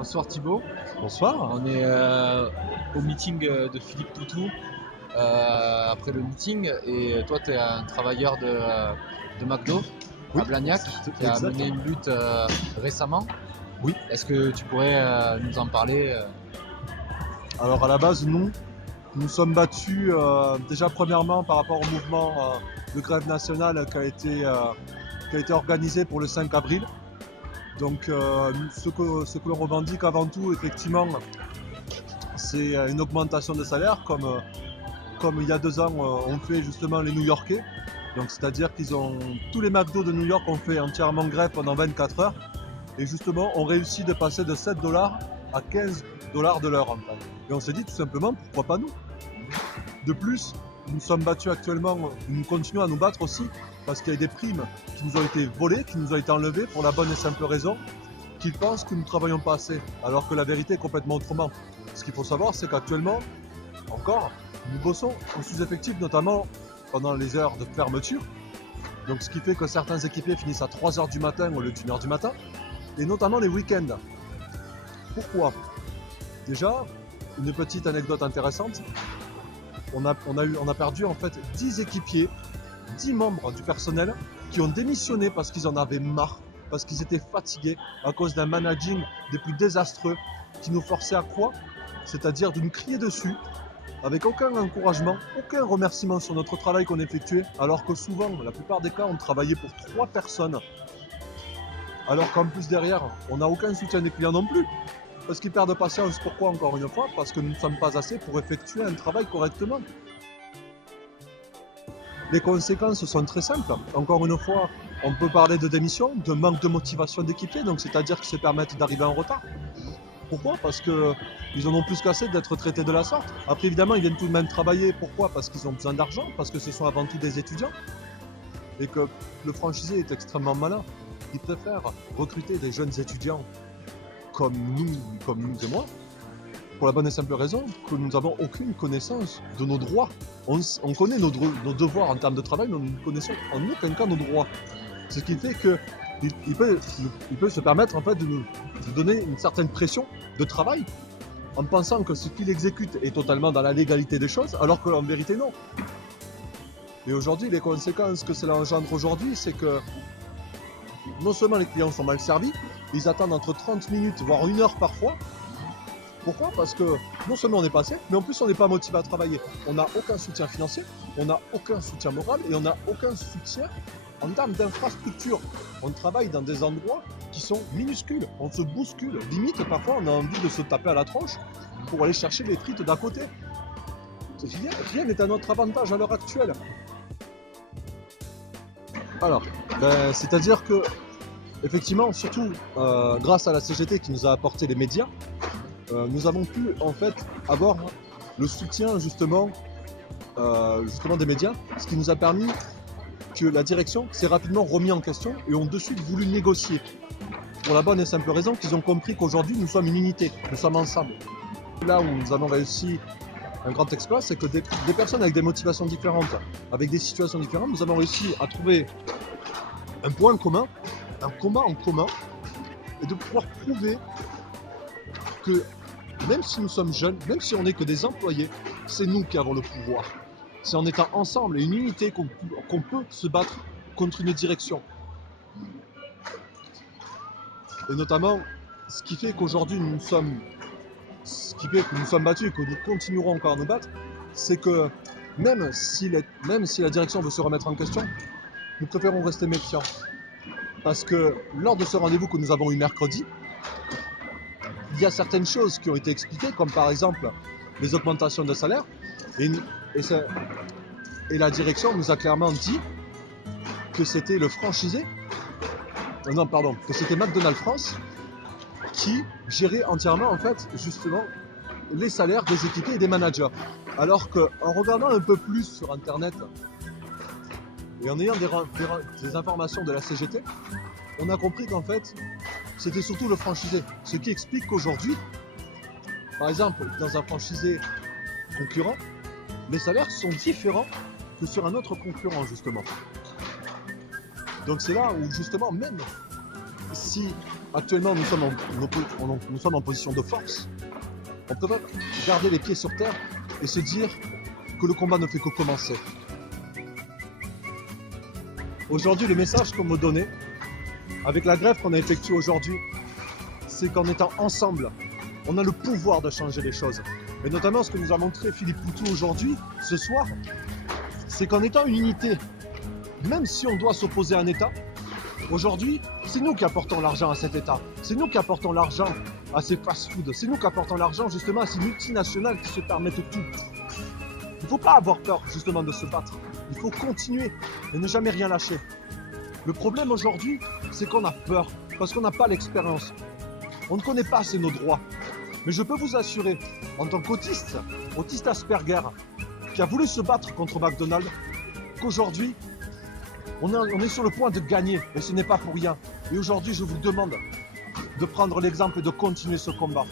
Bonsoir Thibaut. Bonsoir. On est au meeting de Philippe Toutou après le meeting et toi tu es un travailleur de McDo Oui, à Blagnac qui a exactement. mené une lutte récemment. Oui. Est-ce que tu pourrais nous en parler Alors à la base, nous sommes battus déjà premièrement par rapport au mouvement de grève nationale qui a été organisé pour le 5 avril. Donc ce que l'on revendique avant tout, effectivement, c'est une augmentation de salaire comme il y a 2 ans ont fait justement les New-Yorkais. Donc c'est-à-dire tous les McDo de New York ont fait entièrement grève pendant 24 heures et justement ont réussi de passer de 7 dollars à 15 dollars de l'heure en fait. Et on s'est dit tout simplement pourquoi pas nous. De plus, nous sommes battus actuellement, nous continuons à nous battre aussi parce qu'il y a des primes qui nous ont été volées, qui nous ont été enlevées pour la bonne et simple raison qu'ils pensent que nous ne travaillons pas assez, alors que la vérité est complètement autrement. Ce qu'il faut savoir, c'est qu'actuellement, encore, nous bossons en sous-effectif, notamment pendant les heures de fermeture. Donc ce qui fait que certains équipiers finissent à 3h du matin au lieu d'1h du matin, et notamment les week-ends. Pourquoi? Déjà, une petite anecdote intéressante, on a perdu en fait 10 équipiers, 10 membres du personnel qui ont démissionné parce qu'ils en avaient marre, parce qu'ils étaient fatigués à cause d'un managing des plus désastreux qui nous forçait à quoi? C'est-à-dire de nous crier dessus, avec aucun encouragement, aucun remerciement sur notre travail qu'on effectuait, alors que souvent, la plupart des cas, on travaillait pour 3 personnes. Alors qu'en plus derrière, on n'a aucun soutien des clients non plus. Parce qu'ils perdent patience. Pourquoi encore une fois? Parce que nous ne sommes pas assez pour effectuer un travail correctement. Les conséquences sont très simples. Encore une fois, on peut parler de démission, de manque de motivation d'équipier, donc c'est-à-dire qu'ils se permettent d'arriver en retard. Pourquoi? Parce qu'ils en ont plus qu'assez d'être traités de la sorte. Après, évidemment, ils viennent tout de même travailler. Pourquoi? Parce qu'ils ont besoin d'argent, parce que ce sont avant tout des étudiants. Et que le franchisé est extrêmement malin. Il préfère recruter des jeunes étudiants comme nous et moi, pour la bonne et simple raison que nous n'avons aucune connaissance de nos droits. On connaît nos devoirs en termes de travail, mais nous ne connaissons en aucun cas nos droits. Ce qui fait qu'il peut se permettre en fait de nous donner une certaine pression de travail en pensant que ce qu'il exécute est totalement dans la légalité des choses, alors qu'en vérité non. Et aujourd'hui, les conséquences que cela engendre aujourd'hui, c'est que non seulement les clients sont mal servis, ils attendent entre 30 minutes, voire 1 heure parfois. Pourquoi? Parce que non seulement on est passé, mais en plus on n'est pas motivé à travailler. On n'a aucun soutien financier, on n'a aucun soutien moral et on n'a aucun soutien en termes d'infrastructure. On travaille dans des endroits qui sont minuscules, on se bouscule. Limite, parfois on a envie de se taper à la tronche pour aller chercher les frites d'à côté. Rien n'est à notre avantage à l'heure actuelle. Alors, c'est-à-dire que, effectivement, surtout grâce à la CGT qui nous a apporté les médias, nous avons pu en fait avoir le soutien justement des médias, ce qui nous a permis que la direction s'est rapidement remis en question et ont de suite voulu négocier. Pour la bonne et simple raison qu'ils ont compris qu'aujourd'hui nous sommes une unité, nous sommes ensemble. Là où nous avons réussi un grand exploit, c'est que des personnes avec des motivations différentes, avec des situations différentes, nous avons réussi à trouver un point commun, un combat en commun, et de pouvoir prouver que même si nous sommes jeunes, même si on n'est que des employés, c'est nous qui avons le pouvoir. C'est en étant ensemble et une unité qu'on peut se battre contre une direction. Et notamment, ce qui fait qu'aujourd'hui nous sommes battus et que nous continuerons encore à nous battre, c'est que même si la direction veut se remettre en question, nous préférons rester méfiants. Parce que lors de ce rendez-vous que nous avons eu mercredi, il y a certaines choses qui ont été expliquées, comme par exemple les augmentations de salaire, et la direction nous a clairement dit que c'était le franchisé, que c'était McDonald's France qui gérait entièrement en fait justement les salaires des équipiers et des managers. Alors qu'en regardant un peu plus sur internet et en ayant des informations de la CGT, on a compris qu'en fait c'était surtout le franchisé. Ce qui explique qu'aujourd'hui, par exemple, dans un franchisé concurrent, les salaires sont différents que sur un autre concurrent, justement. Donc c'est là où, justement, même si Actuellement, nous sommes en position de force. On peut garder les pieds sur terre et se dire que le combat ne fait que commencer. Aujourd'hui, le message qu'on me donnait, avec la grève qu'on a effectuée aujourd'hui, c'est qu'en étant ensemble, on a le pouvoir de changer les choses. Et notamment ce que nous a montré Philippe Poutou aujourd'hui, ce soir, c'est qu'en étant une unité, même si on doit s'opposer à un État, aujourd'hui, c'est nous qui apportons l'argent à cet État. C'est nous qui apportons l'argent à ces fast-foods. C'est nous qui apportons l'argent justement à ces multinationales qui se permettent tout. Il ne faut pas avoir peur justement de se battre. Il faut continuer et ne jamais rien lâcher. Le problème aujourd'hui, c'est qu'on a peur parce qu'on n'a pas l'expérience. On ne connaît pas assez nos droits. Mais je peux vous assurer, en tant qu'autiste, autiste Asperger, qui a voulu se battre contre McDonald's, qu'aujourd'hui, on est sur le point de gagner, et ce n'est pas pour rien. Et aujourd'hui, je vous demande de prendre l'exemple et de continuer ce combat.